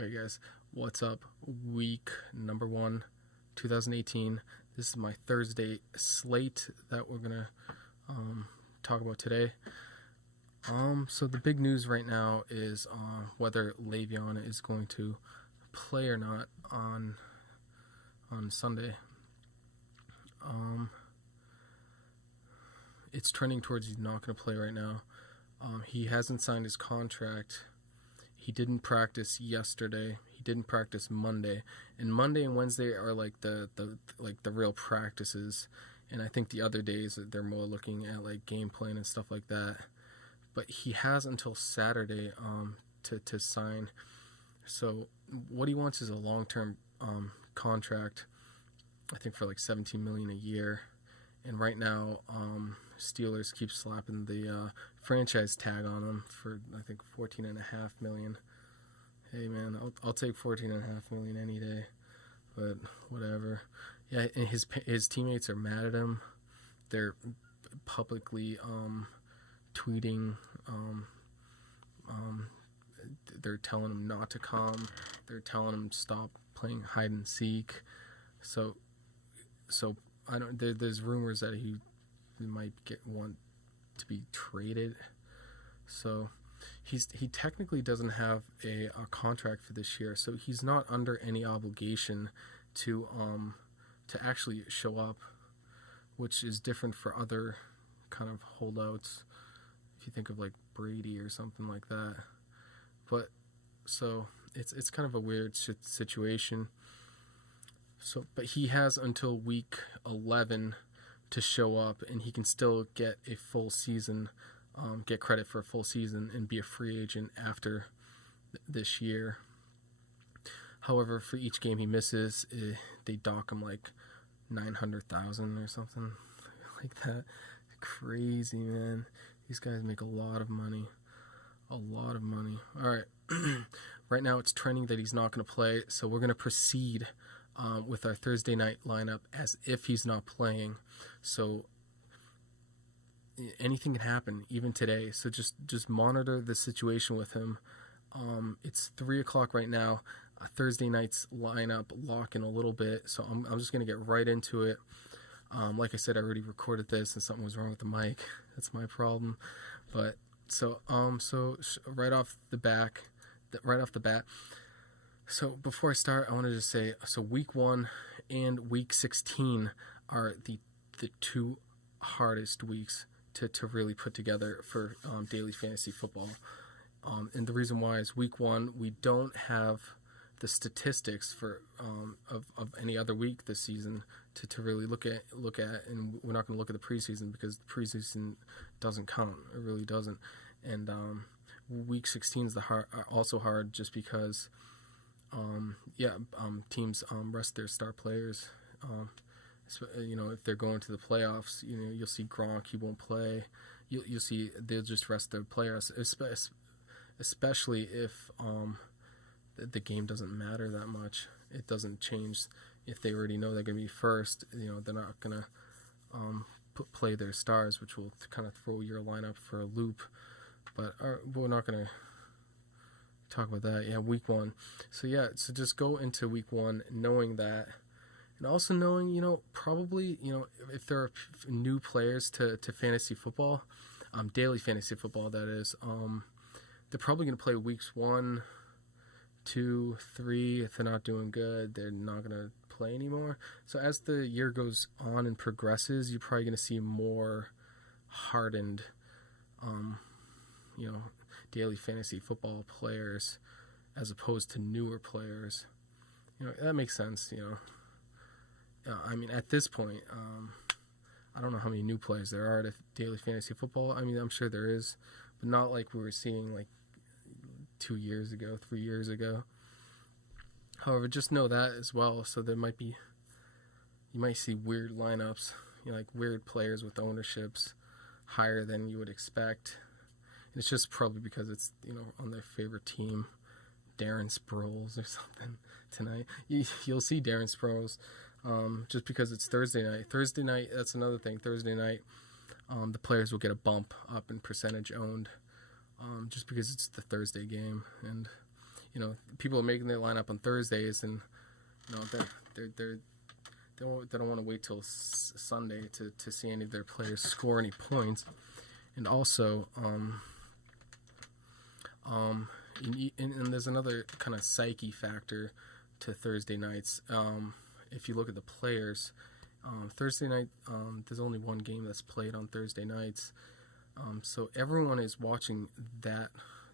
Alright guys, what's up? Week number 1, 2018. This is my Thursday slate that we're gonna talk about today. So the big news right now is whether Le'Veon is going to play or not on Sunday. It's trending towards he's not going to play right now. He hasn't signed his contract. He didn't practice yesterday. He didn't practice Monday, and Monday and Wednesday are like the real practices. And I think the other days they're more looking at like game plan and stuff like that. But he has until Saturday to sign. So what he wants is a long-term contract. I think for like $17 million a year. And right now, Steelers keep slapping the franchise tag on him for I think $14.5 million. Hey man, I'll take $14.5 million any day, but whatever. Yeah, and his teammates are mad at him. They're publicly tweeting. They're telling him not to come. They're telling him to stop playing hide and seek. So I don't. There's rumors that he might want to be traded. So he technically doesn't have a contract for this year. So he's not under any obligation to actually show up, which is different for other kind of holdouts. If you think of like Brady or something like that. But so it's kind of a weird situation. So, but he has until week 11 to show up, and he can still get a full season, get credit for a full season, and be a free agent after this year. However, for each game he misses, they dock him like $900,000 or something like that. Crazy, man. These guys make a lot of money. A lot of money. All right. Right now it's trending that he's not going to play, so we're going to proceed with our Thursday night lineup as if he's not playing. So anything can happen, even today. So just monitor the situation with him. It's 3 o'clock right now. Thursday night's lineup lock in a little bit, so I'm just going to get right into it. Like I said, I already recorded this and something was wrong with the mic. That's my problem. But so right off the bat. So before I start, I want to just say, so week 1 and week 16 are the two hardest weeks to really put together for daily fantasy football. And the reason why is week 1, we don't have the statistics for of any other week this season to really look at, and we're not going to look at the preseason because the preseason doesn't count. It really doesn't. And week 16 is also hard just because teams rest their star players. If they're going to the playoffs, you'll see Gronk, he won't play. You'll see they'll just rest their players, especially if the game doesn't matter that much. It doesn't change if they already know they're going to be first. They're not going to play their stars, which will kind of throw your lineup for a loop. But we're not going to talk about that. Yeah, week 1. So just go into week 1 knowing that, and also knowing, probably, if there are new players to fantasy football, daily fantasy football, that is, they're probably going to play weeks 1, 2, 3. If they're not doing good, they're not going to play anymore. So as the year goes on and progresses, you're probably going to see more hardened, daily fantasy football players as opposed to newer players. That makes sense. At this point, I don't know how many new players there are to daily fantasy football. I'm sure there is, but not like we were seeing like 2 years ago, 3 years ago. However, just know that as well. So you might see weird lineups, like weird players with ownerships higher than you would expect. And it's just probably because it's, on their favorite team, Darren Sproles or something tonight. You'll see Darren Sproles just because it's Thursday night. Thursday night, that's another thing. Thursday night, the players will get a bump up in percentage owned just because it's the Thursday game. And people are making their lineup on Thursdays, and they don't want to wait till Sunday to see any of their players score any points. And also, and there's another kind of psyche factor to Thursday nights. If you look at the players, Thursday night, there's only one game that's played on Thursday nights. So everyone is watching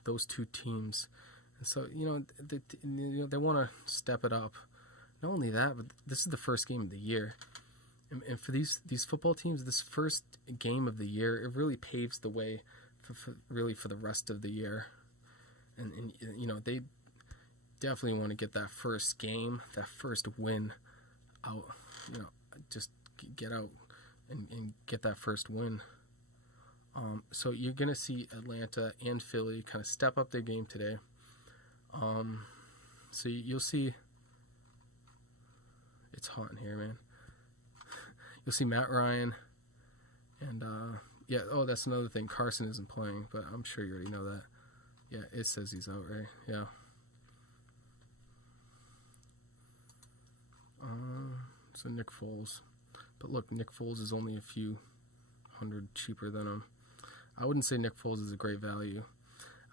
those two teams. And so, they want to step it up. Not only that, but this is the first game of the year. And for these football teams, this first game of the year, it really paves the way for the rest of the year. And they definitely want to get that first game, that first win out. Just get out and get that first win. So you're going to see Atlanta and Philly kind of step up their game today. So you'll see, it's hot in here, man. You'll see Matt Ryan and, that's another thing. Carson isn't playing, but I'm sure you already know that. Yeah, it says he's out, right? Yeah. So Nick Foles. But look, Nick Foles is only a few hundred cheaper than him. I wouldn't say Nick Foles is a great value.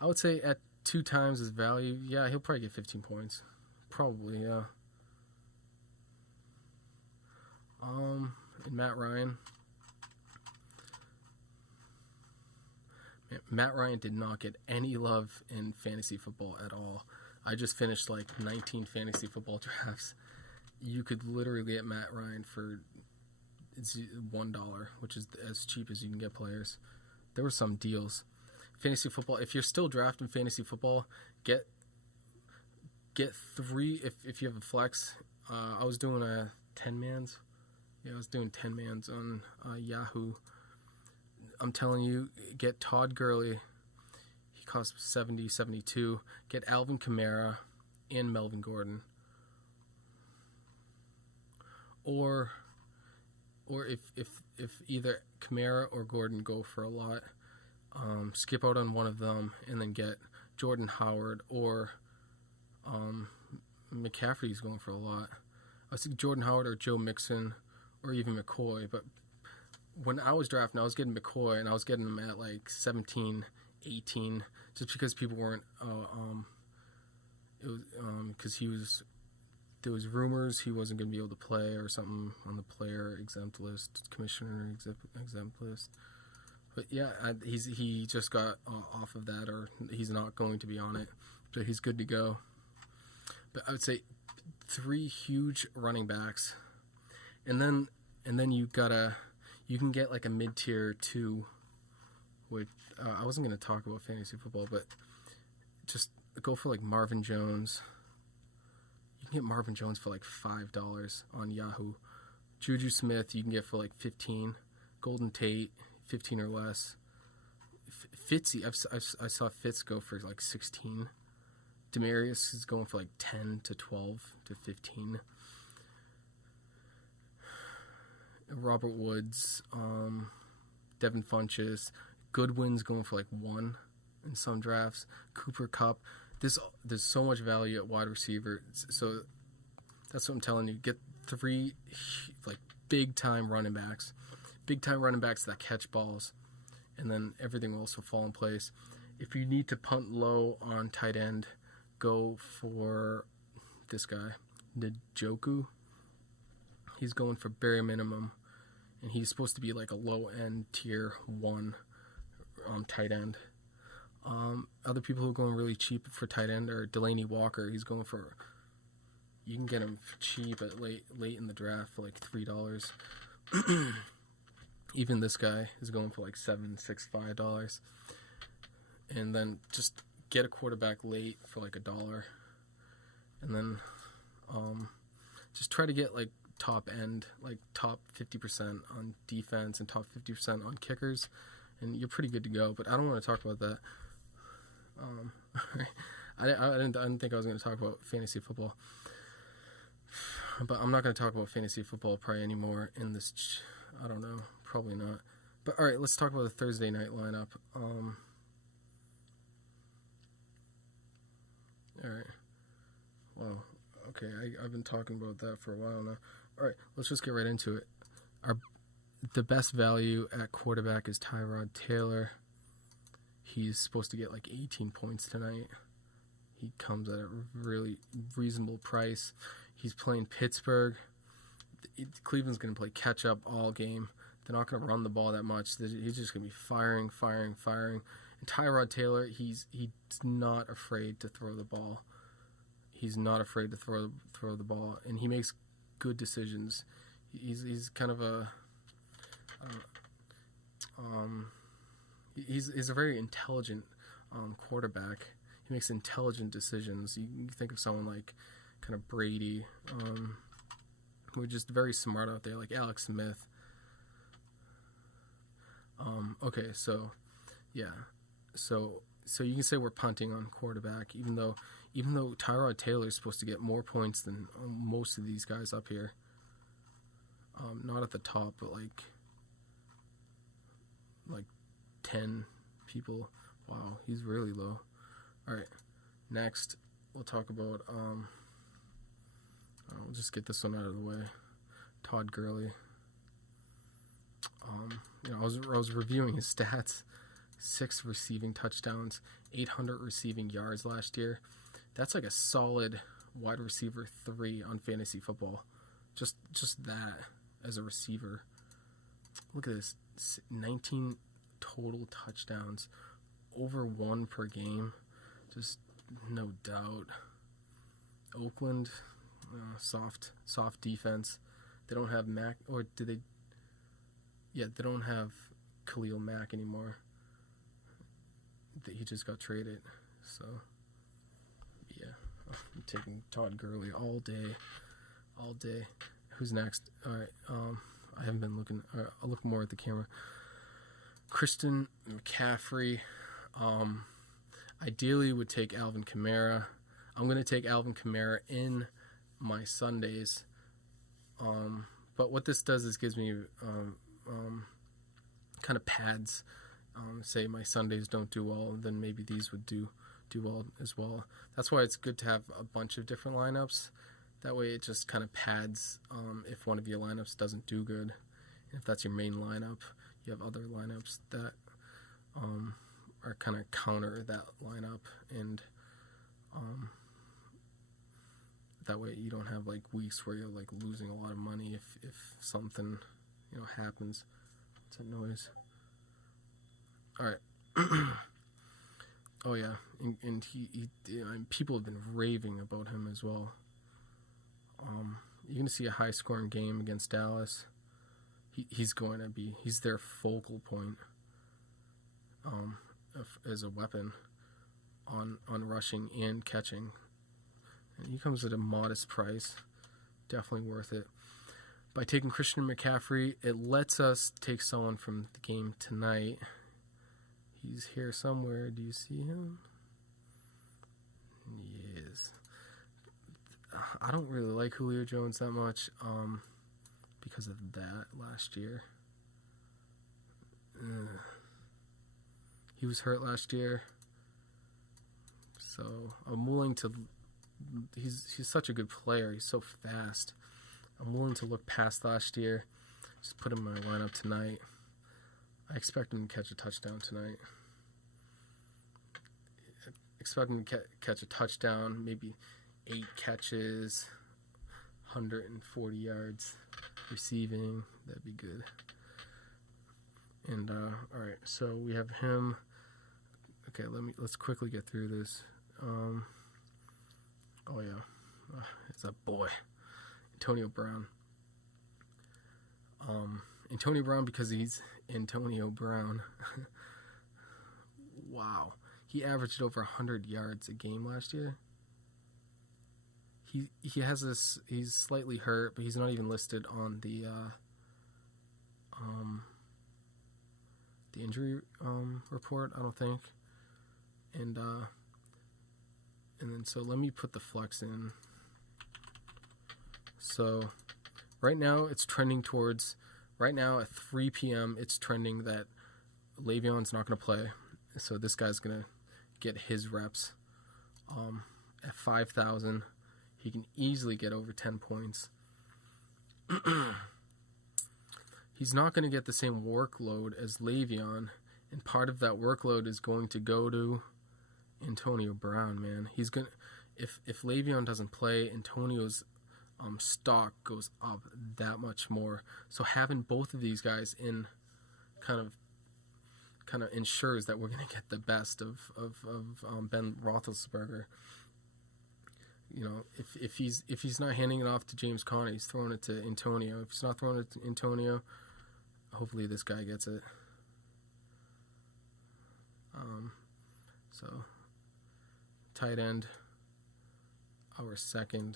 I would say at 2 times his value, yeah, he'll probably get 15 points. Probably, yeah. And Matt Ryan. Matt Ryan did not get any love in fantasy football at all. I just finished like 19 fantasy football drafts. You could literally get Matt Ryan for $1, which is as cheap as you can get players. There were some deals. Fantasy football, if you're still drafting fantasy football, get 3 if you have a flex. I was doing 10-mans. Yeah, I was doing 10-mans on Yahoo. I'm telling you, get Todd Gurley. He costs $70-72. Get Alvin Kamara and Melvin Gordon. Or if either Kamara or Gordon go for a lot, skip out on one of them and then get Jordan Howard or McCaffrey's going for a lot. I was thinking Jordan Howard or Joe Mixon or even McCoy, but when I was drafting, I was getting McCoy and I was getting him at like 17, 18, just because people weren't. It was because there was rumors he wasn't going to be able to play or something on the player exempt list, commissioner exempt list. But yeah, he just got off of that, or he's not going to be on it, so he's good to go. But I would say 3 huge running backs, and then you can get like a mid-tier 2. Which I wasn't going to talk about fantasy football, but just go for like Marvin Jones. You can get Marvin Jones for like $5 on Yahoo. Juju Smith you can get for like 15. Golden Tate 15 or less. Fitzy, I saw Fitz go for like 16. Demarius is going for like 10 to 12 to 15. Robert Woods, Devin Funchess, Goodwin's going for like 1 in some drafts. Cooper Kupp. There's so much value at wide receiver. So that's what I'm telling you. Get 3 like big time running backs that catch balls, and then everything will also fall in place. If you need to punt low on tight end, go for this guy, Njoku. He's going for bare minimum, and he's supposed to be like a low end tier 1 tight end. Other people who are going really cheap for tight end are Delaney Walker. He's going for, you can get him cheap at late in the draft for like $3. Even this guy is going for like $7.65. And then just get a quarterback late for like $1. And then just try to get like top end, like top 50% on defense and top 50% on kickers, and you're pretty good to go. But I don't want to talk about that. I didn't think I was going to talk about fantasy football, but I'm not going to talk about fantasy football probably anymore in this. I don't know, probably not. But all right, let's talk about the Thursday night lineup. All right. Okay, I've been talking about that for a while now. All right, let's just get right into it. The best value at quarterback is Tyrod Taylor. He's supposed to get like 18 points tonight. He comes at a really reasonable price. He's playing Pittsburgh. Cleveland's going to play catch-up all game. They're not going to run the ball that much. He's just going to be firing. And Tyrod Taylor, he's not afraid to throw the ball. He's not afraid to throw the ball, and he makes good decisions. He's kind of a he's a very intelligent quarterback. He makes intelligent decisions. You think of someone like kind of Brady, who are just very smart out there, like Alex Smith. Okay, so yeah, so you can say we're punting on quarterback, even though Tyrod Taylor is supposed to get more points than most of these guys up here. Not at the top, but like 10 people. Wow, he's really low. All right, next we'll talk about we'll just get this one out of the way. Todd Gurley. I was reviewing his stats. 6 receiving touchdowns, 800 receiving yards last year. That's like a solid wide receiver 3 on fantasy football. Just that as a receiver. Look at this, 19 total touchdowns, over 1 per game. Just no doubt. Oakland, soft defense. They don't have Mac, or did they? Yeah, they don't have Khalil Mack anymore. He just got traded, so yeah, I'm taking Todd Gurley all day. Who's next? All right, I haven't been looking. I'll look more at the camera. Christian McCaffrey. Ideally would take Alvin Kamara. I'm going to take Alvin Kamara in my Sundays. But what this does is gives me kind of pads. Say my Sundays don't do well, then maybe these would do well as well. That's why it's good to have a bunch of different lineups. That way it just kind of pads if one of your lineups doesn't do good. And if that's your main lineup, you have other lineups that are kind of counter that lineup, and that way you don't have like weeks where you're like losing a lot of money if something happens. What's that noise? All right. Oh yeah, and he people have been raving about him as well. You're gonna see a high scoring game against Dallas. He's their focal point as a weapon on rushing and catching. And he comes at a modest price, definitely worth it. By taking Christian McCaffrey, it lets us take someone from the game tonight. He's here somewhere. Do you see him? Yes. I don't really like Julio Jones that much because of that last year. He was hurt last year. So I'm willing to... He's such a good player. He's so fast. I'm willing to look past last year. Just put him in my lineup tonight. I expect him to catch a touchdown tonight. Expect him to catch a touchdown, maybe 8 catches, 140 yards receiving. That'd be good. And all right, so we have him. Okay, let's quickly get through this. Oh yeah, it's a boy, Antonio Brown. Antonio Brown because he's Antonio Brown. Wow. He averaged over 100 yards a game last year. He has this. He's slightly hurt, but he's not even listed on the injury report, I don't think. And then so let me put the flex in. So right now it's trending towards. Right now at 3 p.m. it's trending that Le'Veon's not going to play, so this guy's going to get his reps. At 5,000, he can easily get over 10 points. He's not going to get the same workload as Le'Veon, and part of that workload is going to go to Antonio Brown, man. He's going to, if Le'Veon doesn't play, Antonio's stock goes up that much more. So having both of these guys in kind of ensures that we're going to get the best of Ben Roethlisberger. You know, if he's not handing it off to James Conner, he's throwing it to Antonio. If he's not throwing it to Antonio, hopefully this guy gets it. So tight end, our second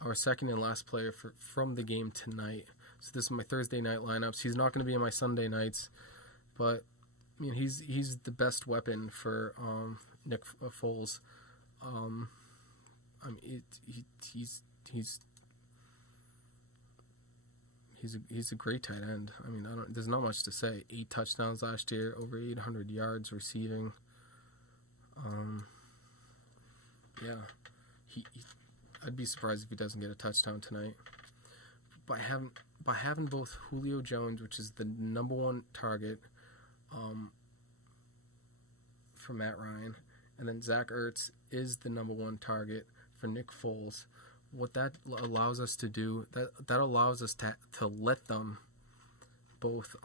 and last player from the game tonight. So this is my Thursday night lineups. He's not going to be in my Sunday nights, but I mean he's the best weapon for Nick Foles. I mean he's a great tight end. I mean there's not much to say. 8 touchdowns last year, over 800 yards receiving. Yeah, I'd be surprised if he doesn't get a touchdown tonight. By having both Julio Jones, which is the number one target for Matt Ryan, and then Zach Ertz is the number one target for Nick Foles, what that allows us to do, that allows us to let them both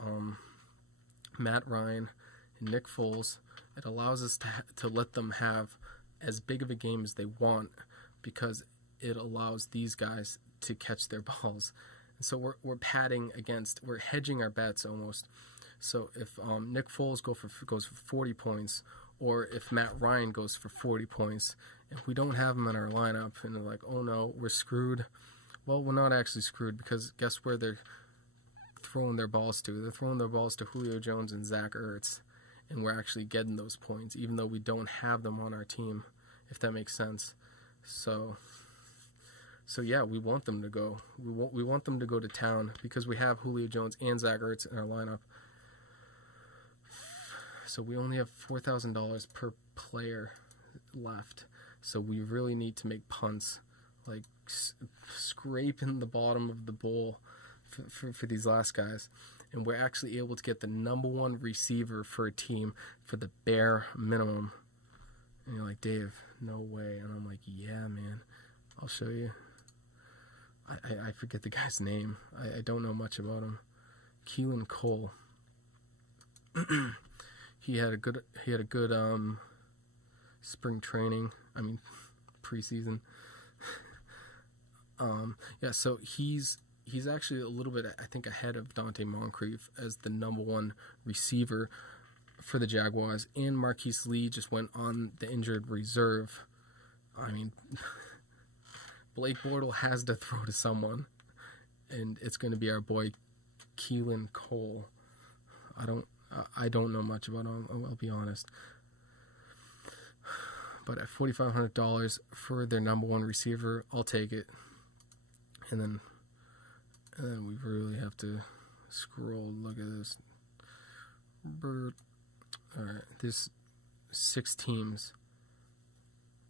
Matt Ryan and Nick Foles, it allows us to let them have as big of a game as they want, because it allows these guys to catch their balls. And so we're padding against, we're hedging our bets almost. So if Nick Foles goes for 40 points, or if Matt Ryan goes for 40 points, and we don't have them in our lineup, and they're like, oh no, we're screwed. Well, we're not actually screwed, because guess where they're throwing their balls to? They're throwing their balls to Julio Jones and Zach Ertz, and we're actually getting those points, even though we don't have them on our team, if that makes sense. So yeah, we want them to go. We want them to go to town, because we have Julio Jones and Zach Ertz in our lineup. So we only have $4,000 per player left. So we really need to make punts, like scraping the bottom of the bowl for these last guys. And we're actually able to get the number one receiver for a team for the bare minimum. And you're like, Dave, no way. And I'm like, yeah, man, I'll show you. I forget the guy's name. I don't know much about him. Keelan Cole. He had a good spring training. I mean, preseason. Yeah, so he's actually a little bit, I think, ahead of Dante Moncrief as the number one receiver for the Jaguars. And Marquise Lee just went on the injured reserve. I mean, Blake Bortles has to throw to someone, and it's going to be our boy Keelan Cole. I don't know much about him, I'll be honest. But at $4,500 for their number one receiver, I'll take it. And then we really have to scroll. Look at this. All right, there's 6 teams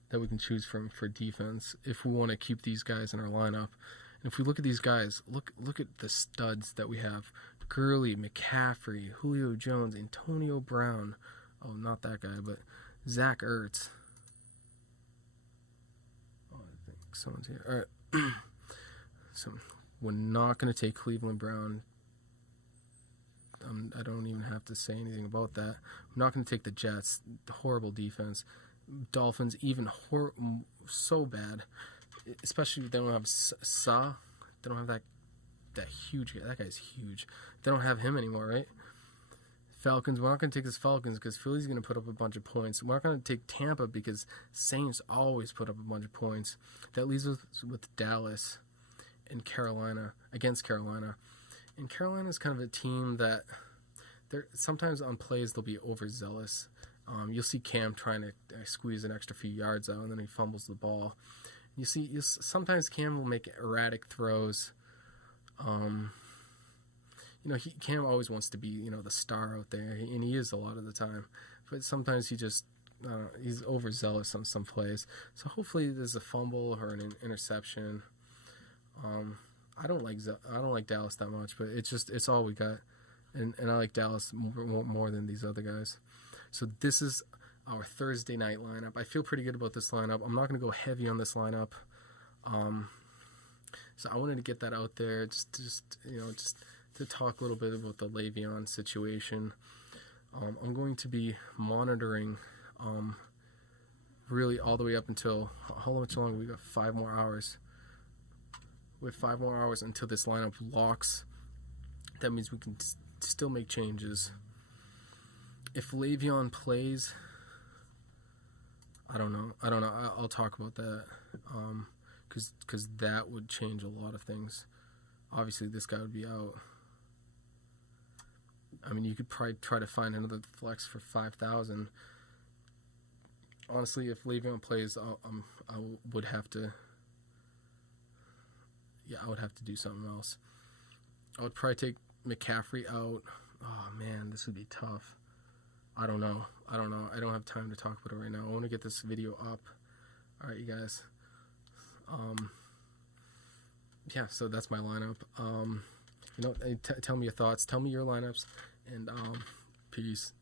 that we can choose from for defense if we want to keep these guys in our lineup. And if we look at these guys, look at the studs that we have. Gurley, McCaffrey, Julio Jones, Antonio Brown. Oh, not that guy, but Zach Ertz. Oh, I think someone's here. All right. So we're not going to take Cleveland Brown. I don't even have to say anything about that. I'm not going to take the Jets. Horrible defense. Dolphins, even so bad. Especially if they don't have Sa. They don't have that huge guy. That guy's huge. They don't have him anymore, right? Falcons, we're not going to take this Falcons because Philly's going to put up a bunch of points. We're not going to take Tampa because Saints always put up a bunch of points. That leaves us with Dallas and Carolina, against Carolina. And Carolina's kind of a team that they're sometimes on plays they'll be overzealous. You'll see Cam trying to squeeze an extra few yards out, and then he fumbles the ball. Sometimes Cam will make erratic throws. Cam always wants to be, the star out there, and he is a lot of the time. But sometimes he just he's overzealous on some plays. So hopefully there's a fumble or an interception. I don't like Dallas that much, but it's all we got, and I like Dallas more than these other guys. So this is our Thursday night lineup. I feel pretty good about this lineup. I'm not going to go heavy on this lineup. So I wanted to get that out there, just to talk a little bit about the Le'Veon situation. I'm going to be monitoring really all the way up until, how much longer? We got 5 more hours. We have 5 more hours until this lineup locks. That means we can still make changes. If Le'Veon plays, I don't know. I'll talk about that, because that would change a lot of things. Obviously, this guy would be out. I mean, you could probably try to find another flex for 5,000. Honestly, if Le'Veon plays, I would have to. Yeah, I would have to do something else. I would probably take McCaffrey out. Oh man, this would be tough. I don't know. I don't have time to talk about it right now. I want to get this video up. All right, you guys. Yeah, so that's my lineup. Tell me your thoughts. Tell me your lineups, and peace.